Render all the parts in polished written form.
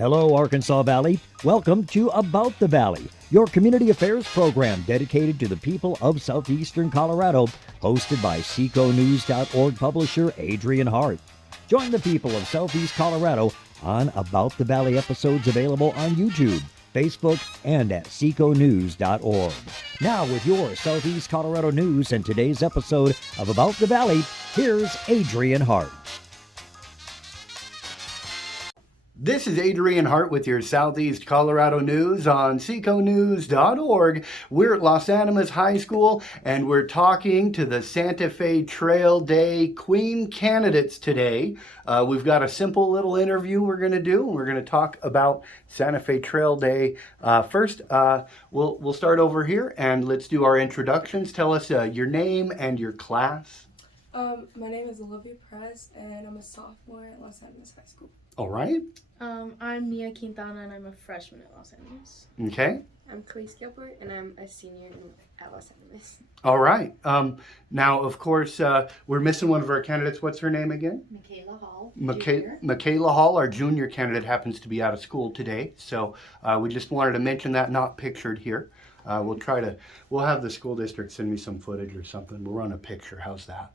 Hello, Arkansas Valley. Welcome to About the Valley, your community affairs program dedicated to the people of southeastern Colorado, hosted by SecoNews.org publisher Adrian Hart. Join the people of southeast Colorado on About the Valley episodes available on YouTube, Facebook, and at SecoNews.org. Now with your Southeast Colorado news and today's episode of About the Valley, here's Adrian Hart. This is Adrian Hart with your Southeast Colorado news on SecoNews.org. We're at Los Animas High School and we're talking to the Santa Fe Trail Day Queen candidates today. We've got a simple little interview we're going to do. We're going to talk about Santa Fe Trail Day. First, we'll start over here and let's do our introductions. Tell us your name and your class. My name is Olivia Perez, and I'm a sophomore at Los Animas High School. All right. I'm Mia Quintana, and I'm a freshman at Los Animas. Okay. I'm Khalees Gilbert, and I'm a senior at Los Animas. All right. Now, of course, we're missing one of our candidates. What's her name again? Michaela Hall. Michaela Hall, our junior candidate, happens to be out of school today. So we just wanted to mention that, not pictured here. We'll have the school district send me some footage or something. We'll run a picture. How's that?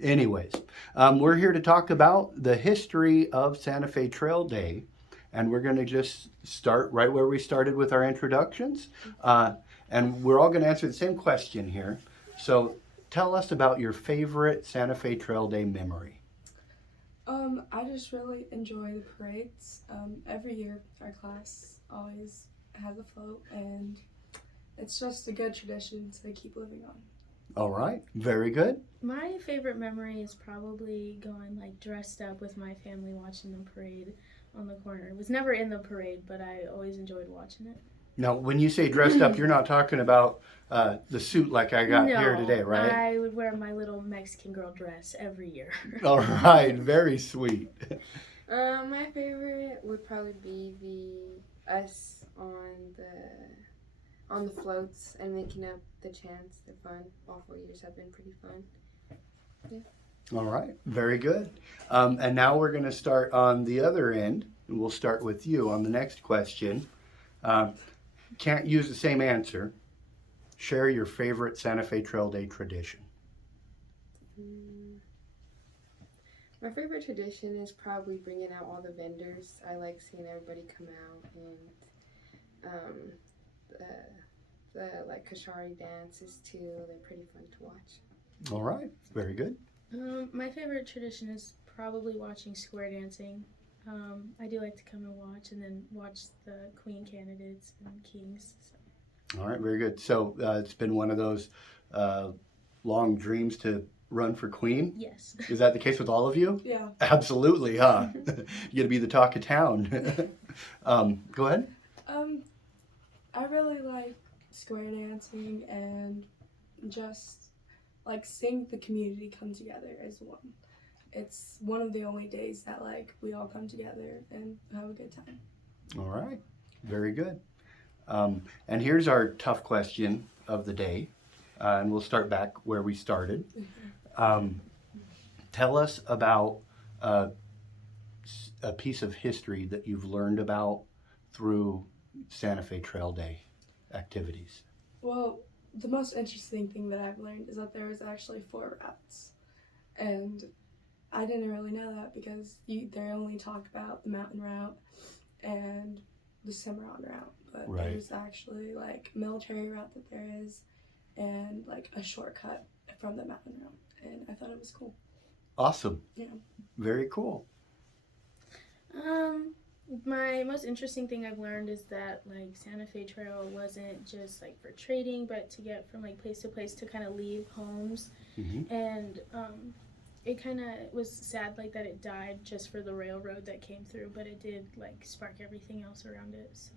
Anyways, we're here to talk about the history of Santa Fe Trail Day, and we're going to just start right where we started with our introductions, and we're all going to answer the same question here. So tell us about your favorite Santa Fe Trail Day memory. I just really enjoy the parades. Every year our class always has a float, and it's just a good tradition to keep living on. All right, very good. My favorite memory is probably going dressed up with my family watching the parade on the corner. It was never in the parade, but I always enjoyed watching it. Now, when you say dressed up, you're not talking about the suit like I got here today, right? I would wear my little Mexican girl dress every year. All right, very sweet. My favorite would probably be us on the floats and making up the chants. They're fun. All 4 years have been pretty fun. Yeah. All right, very good. And now we're going to start on the other end, and we'll start with you on the next question. Can't use the same answer. Share your favorite Santa Fe Trail Day tradition. My favorite tradition is probably bringing out all the vendors. I like seeing everybody come out, and the Kashari dances too. They're pretty fun to watch. All right, very good. My favorite tradition is probably watching square dancing. I do like to come and watch, and then watch the queen candidates and kings. So. All right, very good. So it's been one of those long dreams to run for queen? Yes. Is that the case with all of you? Yeah. Absolutely, huh? You got to be the talk of town. Go ahead. I really like square dancing and just seeing the community come together as one. It's one of the only days that we all come together and have a good time. All right, very good. And here's our tough question of the day, and we'll start back where we started. Tell us about a piece of history that you've learned about through Santa Fe Trail Day activities. Well, the most interesting thing that I've learned is that there was actually 4 routes, and I didn't really know that because they only talk about the mountain route and the Cimarron route, but right. There's actually military route that there is, and a shortcut from the mountain route, and I thought it was cool. Awesome. Yeah. Very cool. My most interesting thing I've learned is that Santa Fe Trail wasn't just for trading, but to get from place to place to kind of leave homes. Mm-hmm. And it kind of was sad that it died just for the railroad that came through, but it did spark everything else around it. So.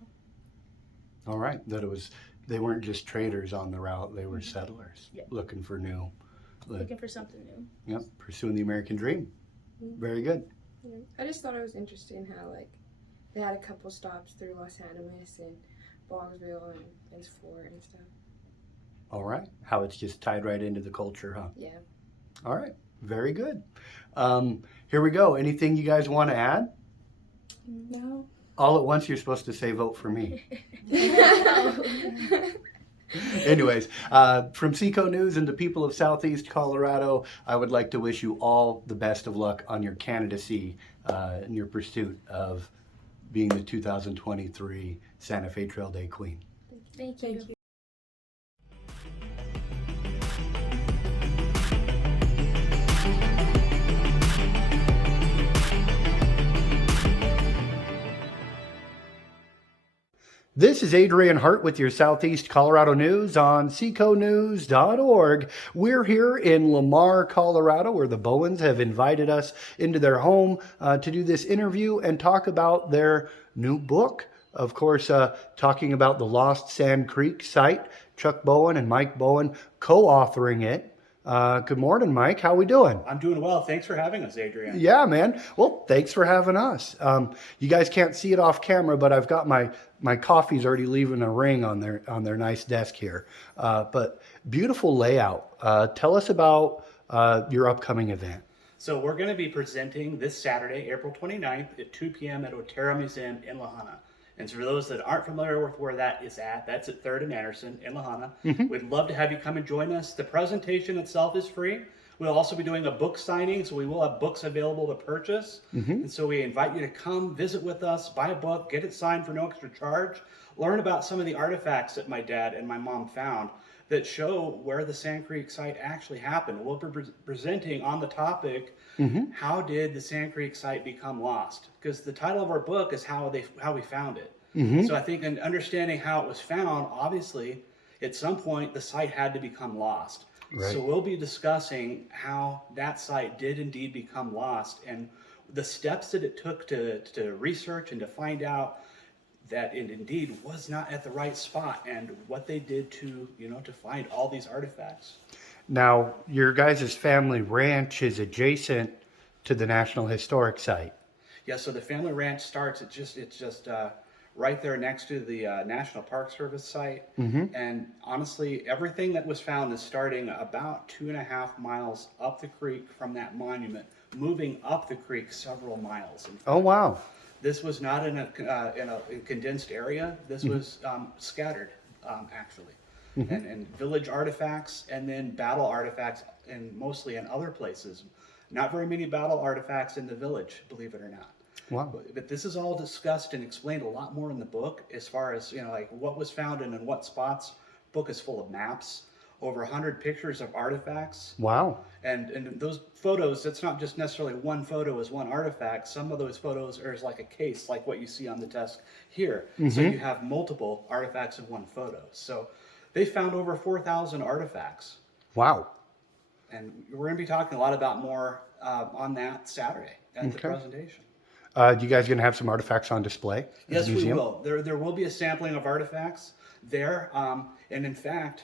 All right, they weren't just traders on the route, they were settlers. Yep. Looking for new. Looking for something new. Yep, pursuing the American dream. Very good. Yeah. I just thought it was interesting how they had a couple stops through Los Animas and Boggsville and Fort and stuff. All right, how it's just tied right into the culture, huh? Yeah. All right, very good. Here we go. Anything you guys want to add? No. All at once, you're supposed to say vote for me. Anyways, from Seco News and the people of Southeast Colorado, I would like to wish you all the best of luck on your candidacy in your pursuit of being the 2023 Santa Fe Trail Day Queen. Thank you. Thank you. This is Adrian Hart with your Southeast Colorado News on seconews.org. We're here in Lamar, Colorado, where the Bowens have invited us into their home to do this interview and talk about their new book. Of course, talking about the Lost Sand Creek site. Chuck Bowen and Mike Bowen co-authoring it. Good morning, Mike. How we doing? I'm doing well. Thanks for having us, Adrian. Yeah, man. Well, thanks for having us. You guys can't see it off camera, but I've got my coffee's already leaving a ring on their nice desk here. But beautiful layout. Tell us about your upcoming event. So we're going to be presenting this Saturday, April 29th at 2 p.m. at Otero Museum in La Junta. And so for those that aren't familiar with where that is at, that's at 3rd and Anderson in La Junta. We'd love to have you come and join us. The presentation itself is free. We'll also be doing a book signing, so we will have books available to purchase. And so we invite you to come visit with us, buy a book, get it signed for no extra charge, learn about some of the artifacts that my dad and my mom found that show where the Sand Creek site actually happened. We'll be presenting on the topic, how did the Sand Creek site become lost? Because the title of our book is how we found it. So I think in understanding how it was found, obviously, at some point the site had to become lost. Right. So we'll be discussing how that site did indeed become lost and the steps that it took to research and to find out that it indeed was not at the right spot and what they did to find all these artifacts. Now, your guys' family ranch is adjacent to the National Historic Site. Yeah, so the family ranch starts, it's just right there next to the National Park Service site. And honestly, everything that was found is starting about 2.5 miles up the creek from that monument, moving up the creek several miles. Oh, wow. This was not in a condensed area. This was scattered, actually. And village artifacts and then battle artifacts, and mostly in other places. Not very many battle artifacts in the village, believe it or not. Wow. But this is all discussed and explained a lot more in the book as far as, like what was found and in what spots. Book is full of maps, over 100 pictures of artifacts. Wow. And those photos, it's not just necessarily one photo as one artifact. Some of those photos are like a case, like what you see on the desk here. So you have multiple artifacts in one photo. So they found over 4,000 artifacts. Wow. And we're going to be talking a lot about more on that Saturday at the presentation. You guys going to have some artifacts on display at Yes, the we museum? will. There will be a sampling of artifacts there. And in fact,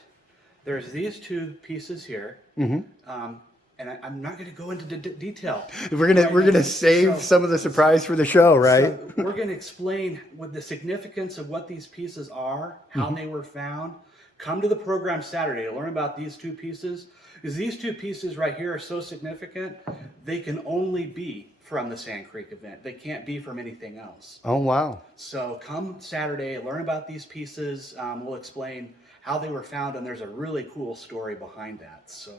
there's these two pieces here. And I'm not going to go into detail. We're gonna save some of the surprise for the show, right? So we're going to explain what the significance of what these pieces are, how they were found. Come to the program Saturday to learn about these two pieces, because these two pieces right here are so significant, they can only be from the Sand Creek event. They can't be from anything else. Oh, wow. So come Saturday, learn about these pieces. We'll explain how they were found, and there's a really cool story behind that. So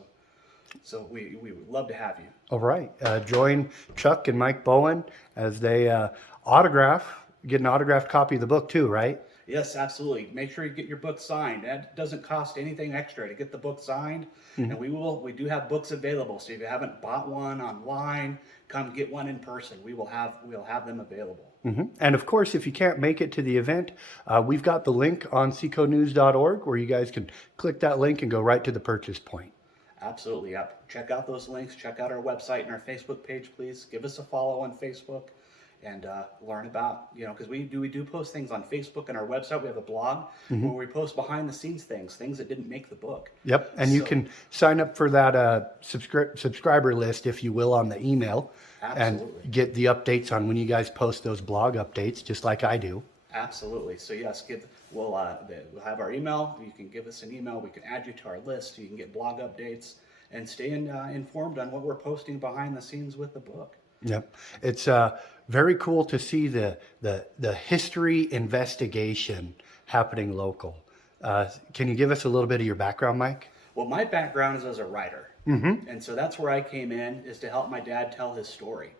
we would love to have you. All right. Join Chuck and Mike Bowen as they get an autographed copy of the book too, right? Yes, absolutely. Make sure you get your book signed. That doesn't cost anything extra to get the book signed. And we do have books available. So if you haven't bought one online, come get one in person. We'll have them available. And of course, if you can't make it to the event, we've got the link on seconews.org where you guys can click that link and go right to the purchase point. Absolutely. Yep. Check out those links. Check out our website and our Facebook page, please. Give us a follow on Facebook and learn about, because we do post things on Facebook and our website. We have a blog where we post behind the scenes things that didn't make the book. Yep. And you can sign up for that subscriber list, if you will, on the email. Absolutely. And get the updates on when you guys post those blog updates, just like I do. Absolutely. So yes, we'll have our email. You can give us an email. We can add you to our list. You can get blog updates and stay informed on what we're posting behind the scenes with the book. Yep. It's very cool to see the history investigation happening local. Can you give us a little bit of your background, Mike? Well, my background is as a writer. And so that's where I came in, is to help my dad tell his story.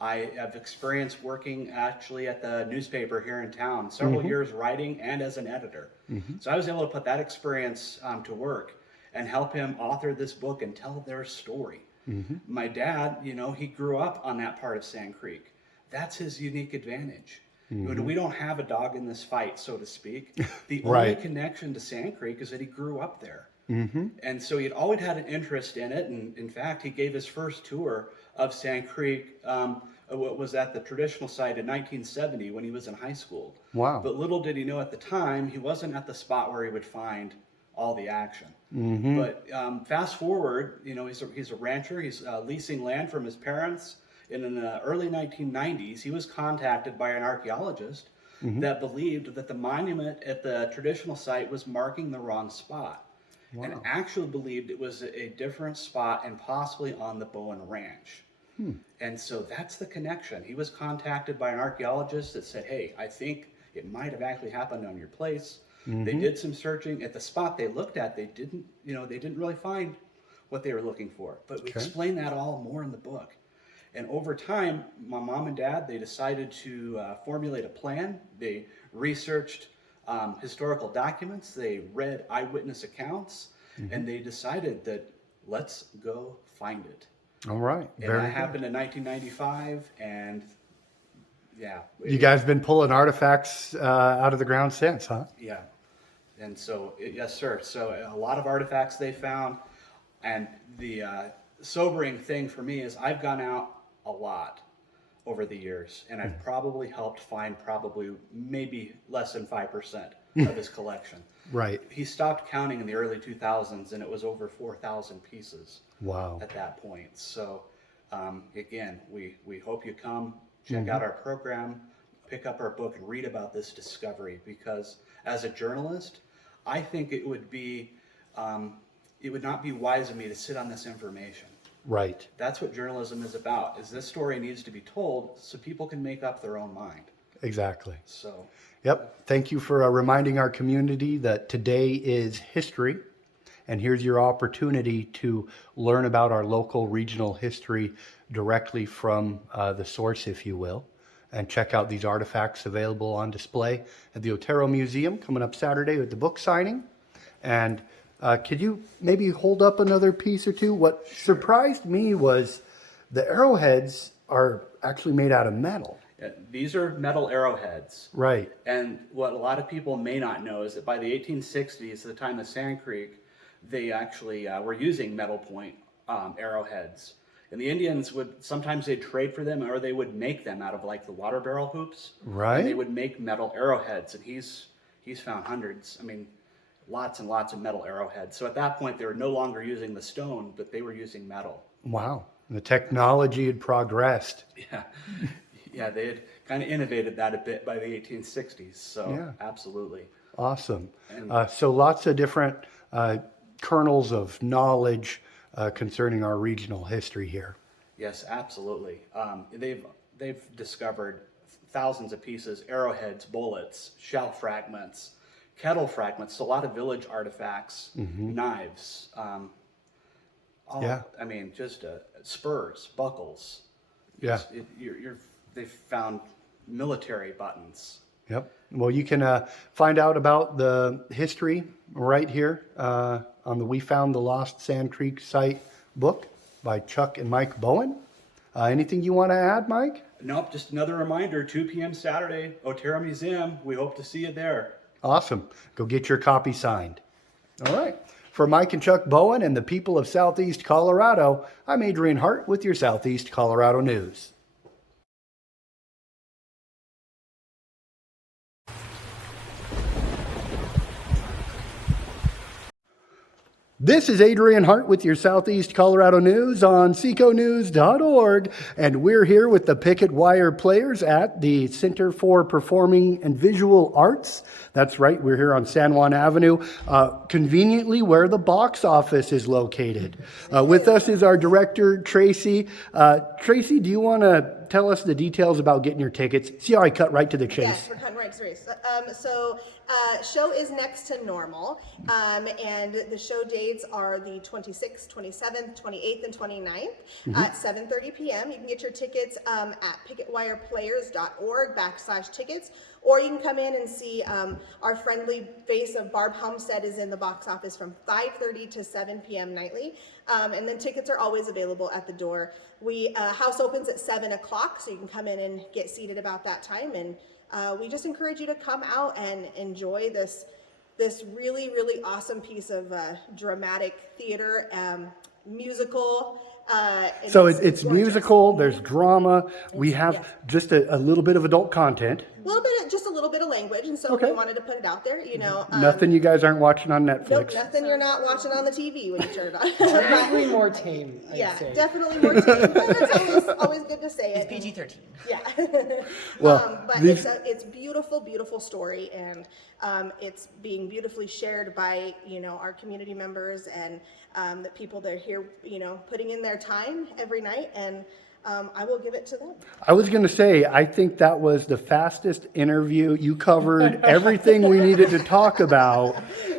I have experience working actually at the newspaper here in town, several years writing and as an editor. So I was able to put that experience to work and help him author this book and tell their story. My dad, you know, he grew up on that part of Sand Creek. That's his unique advantage. We don't have a dog in this fight, so to speak. The only connection to Sand Creek is that he grew up there. And so he'd always had an interest in it. And in fact, he gave his first tour of Sand Creek, what was at the traditional site in 1970 when he was in high school. Wow. But little did he know at the time, he wasn't at the spot where he would find all the action. But fast forward, you know, he's a rancher. He's leasing land from his parents. And in the early 1990s, he was contacted by an archaeologist that believed that the monument at the traditional site was marking the wrong spot. Wow. And actually believed it was a different spot and possibly on the Bowen Ranch. And so that's the connection. He was contacted by an archaeologist that said, hey, I think it might have actually happened on your place. They did some searching at the spot they looked at. They didn't really find what they were looking for. But we explain that all more in the book. And over time, my mom and dad, they decided to formulate a plan. They researched historical documents. They read eyewitness accounts. And they decided that let's go find it. All right. And that happened in 1995. And yeah. You guys been pulling artifacts out of the ground since, huh? Yeah. And so, yes, sir. So a lot of artifacts they found. And the sobering thing for me is I've gone out a lot over the years, and I've probably helped find maybe less than 5% of his collection. Right. He stopped counting in the early 2000s, and it was over 4,000 pieces. Wow. At that point. So again, we hope you come, check out our program, pick up our book, and read about this discovery, because as a journalist, I think it would not be wise of me to sit on this information. Right. That's what journalism is about, is this story needs to be told so people can make up their own mind. Exactly. So. Yep. Thank you for reminding our community that today is history. And here's your opportunity to learn about our local regional history directly from the source, if you will. And check out these artifacts available on display at the Otero Museum coming up Saturday with the book signing. And could you maybe hold up another piece or two? What surprised me was the arrowheads are actually made out of metal. These are metal arrowheads. Right. And what a lot of people may not know is that by the 1860s, the time of Sand Creek, they actually were using metal point arrowheads. And the Indians they'd trade for them, or they would make them out of like the water barrel hoops. Right. And they would make metal arrowheads. And he's found hundreds, lots and lots of metal arrowheads. So at that point, they were no longer using the stone, but they were using metal. Wow. The technology had progressed. Yeah. Yeah, they had kind of innovated that a bit by the 1860s. So yeah. Absolutely. Awesome. So lots of different kernels of knowledge concerning our regional history here. Yes, absolutely. They've discovered thousands of pieces, arrowheads, bullets, shell fragments, kettle fragments, a lot of village artifacts, knives. Just spurs, buckles. Yeah. They've found military buttons. Yep. Well, you can find out about the history right here on the We Found the Lost Sand Creek Site book by Chuck and Mike Bowen. Anything you want to add, Mike? Nope, just another reminder, 2 p.m. Saturday, Otero Museum. We hope to see you there. Awesome. Go get your copy signed. All right. For Mike and Chuck Bowen and the people of Southeast Colorado, I'm Adrian Hart with your Southeast Colorado News. This is Adrian Hart with your Southeast Colorado News on seconews.org, and we're here with the Picketwire Players at the Center for Performing and Visual Arts. That's right, we're here on San Juan Avenue, conveniently where the box office is located. With us is our director, Tracy. Tracy, do you want to tell us the details about getting your tickets? See how I cut right to the chase? Yes, we're cutting right to the race. Show is next to normal, and the show dates are the 26th, 27th, 28th, and 29th at 7:30 p.m. You can get your tickets at picketwireplayers.org/tickets, or you can come in and see our friendly face of Barb Homestead is in the box office from 5:30 to 7 p.m. nightly, and then tickets are always available at the door. House opens at 7 o'clock, so you can come in and get seated about that time, and we just encourage you to come out and enjoy this really, really awesome piece of dramatic theater, musical. So it's musical, there's drama, we have just a little bit of adult content. Just a little bit of language, and so we wanted to put it out there, you know. Nothing you guys aren't watching on Netflix. Nope, nothing you're not watching on the TV when you turn it on. Definitely more tame, I'd say. Definitely more tame. That's always good to say it. It's PG-13. Yeah. Well, but it's beautiful, beautiful story, and it's being beautifully shared by, you know, our community members and the people that are here, you know, putting in their time every night, and I will give it to them. I was going to say, I think that was the fastest interview. You covered everything we needed to talk about.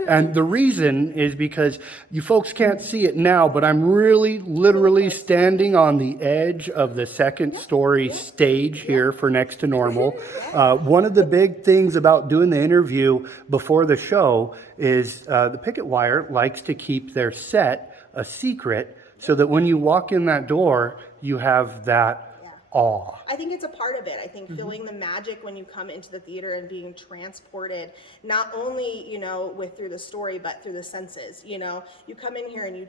And the reason is because you folks can't see it now, but I'm really literally standing on the edge of the second story stage here for Next to Normal. One of the big things about doing the interview before the show is the Picketwire likes to keep their set a secret so that when you walk in that door, you have that awe. I think it's a part of it. I think feeling the magic when you come into the theater and being transported, not only, you know, through the story, but through the senses. You know, you come in here and you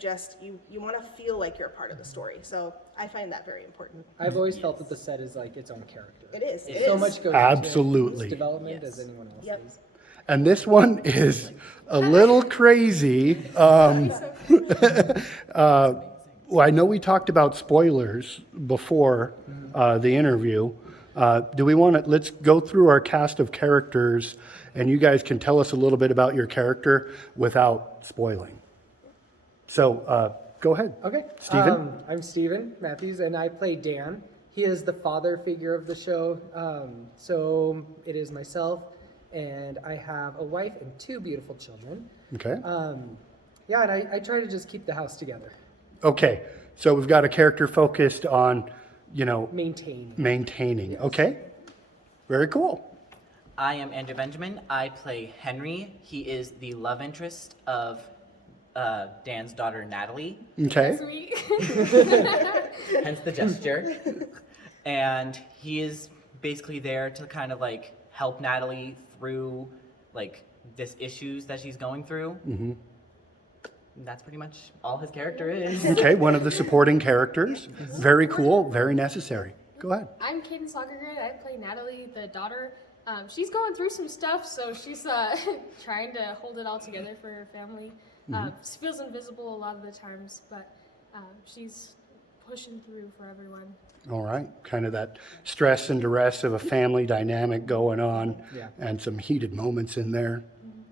want to feel like you're a part of the story. So I find that very important. I've always felt that the set is like its own character. It is. So much goes Absolutely. into its development as anyone else's. And this one is a little crazy. Well, I know we talked about spoilers before the interview. Do we want to, let's go through our cast of characters, and you guys can tell us a little bit about your character without spoiling. So go ahead. Okay. Stephen? I'm Stephen Matthews, and I play Dan. He is the father figure of the show. So it is myself, and I have a wife and two beautiful children. Okay. And I try to just keep the house together. Okay. So we've got a character focused on, you know, maintaining. Yes. Okay. Very cool. I am Andrew Benjamin. I play Henry. He is the love interest of Dan's daughter, Natalie. Okay. Hence the gesture. And he is basically there to kind of like help Natalie through like this issues that she's going through. Mm-hmm. And that's pretty much all his character is. Okay, one of the supporting characters. Very cool, very necessary. Go ahead. I'm Kaden Soccergrid. I play Natalie, the daughter. She's going through some stuff, so she's trying to hold it all together for her family. She feels invisible a lot of the times, but she's pushing through for everyone. All right, kind of that stress and duress of a family dynamic going on, and some heated moments in there.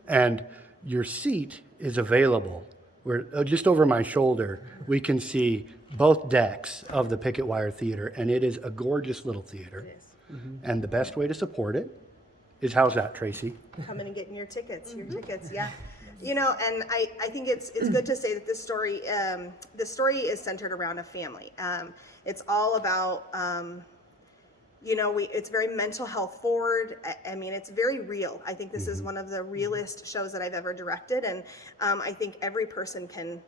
And your seat is available. We're just over my shoulder. We can see both decks of the Picketwire Theater, and it is a gorgeous little theater. It is. And the best way to support it is, how's that, Tracy? Come in and getting your tickets. Yeah. You know, and I think it's good to say that this story is centered around a family. It's all about, you know, it's very mental health forward. I mean, it's very real. I think this is one of the realest shows that I've ever directed, and I think every person can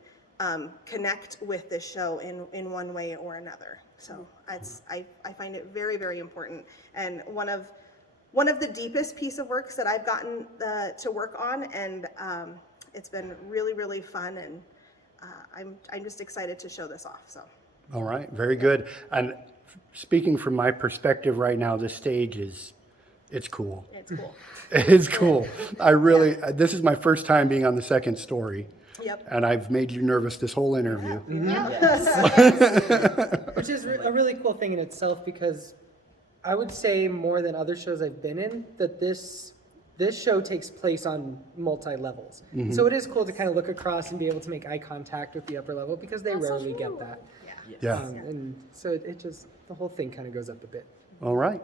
connect with this show in one way or another. So I find it very, very important, and one of the deepest piece of works that I've gotten to work on, and it's been really, really fun, and I'm just excited to show this off. So. All right, very good. And speaking from my perspective right now, this stage it's cool. It's cool. It's cool. This is my first time being on the second story. Yep. And I've made you nervous this whole interview. Which is a really cool thing in itself, because I would say more than other shows I've been in, that this show takes place on multi-levels. So it is cool to kind of look across and be able to make eye contact with the upper level, because they rarely get that. Yeah. And so it just, the whole thing kind of goes up a bit. All right.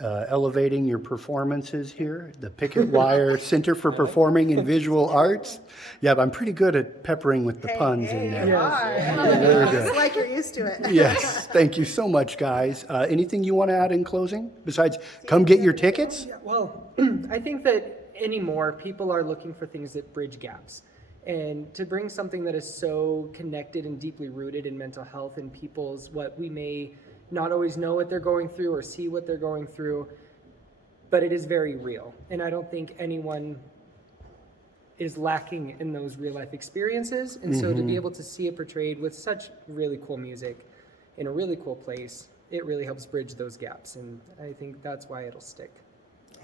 Elevating your performances here, the Picketwire Center for Performing and Visual Arts. Yeah, but I'm pretty good at peppering with the puns in there. You are. Very good. It's like you're used to it. Yes, thank you so much, guys. Anything you want to add in closing besides come get your tickets? Well, I think that anymore people are looking for things that bridge gaps. And to bring something that is so connected and deeply rooted in mental health and people's, what we may not always know what they're going through or see what they're going through, but it is very real. And I don't think anyone is lacking in those real life experiences. And so to be able to see it portrayed with such really cool music in a really cool place, it really helps bridge those gaps. And I think that's why it'll stick.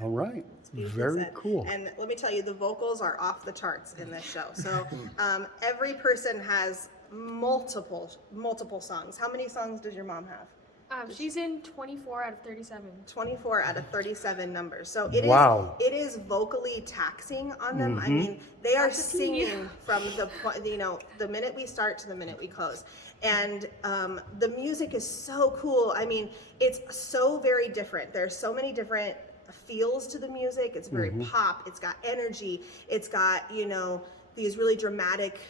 All right, very said. cool. And let me tell you, the vocals are off the charts in this show. So every person has multiple songs. How many songs does your mom have? She's in 24 out of 37. 24 out of 37 numbers. So it is Wow. it is vocally taxing on them. I mean, they are singing from the minute we start to the minute we close. And the music is so cool. I mean, it's so very different. There's so many different feels to the music. It's very pop. It's got energy. It's got, these really dramatic,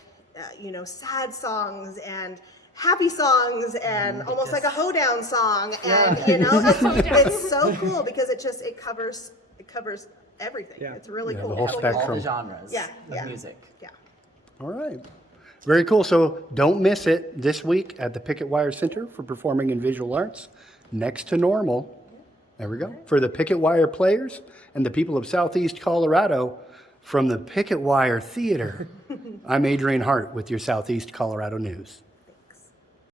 sad songs and happy songs and almost like a hoedown song. And, it's so cool because it covers everything. Yeah. It's really Yeah, cool. the whole Really spectrum. All the genres Yeah. of music. Yeah. All right. Very cool. So don't miss it this week at the Picketwire Center for Performing and Visual Arts. Next to normal. There we go. For the Picketwire Players and the people of Southeast Colorado, from the Picketwire Theater, I'm Adrian Hart with your Southeast Colorado News.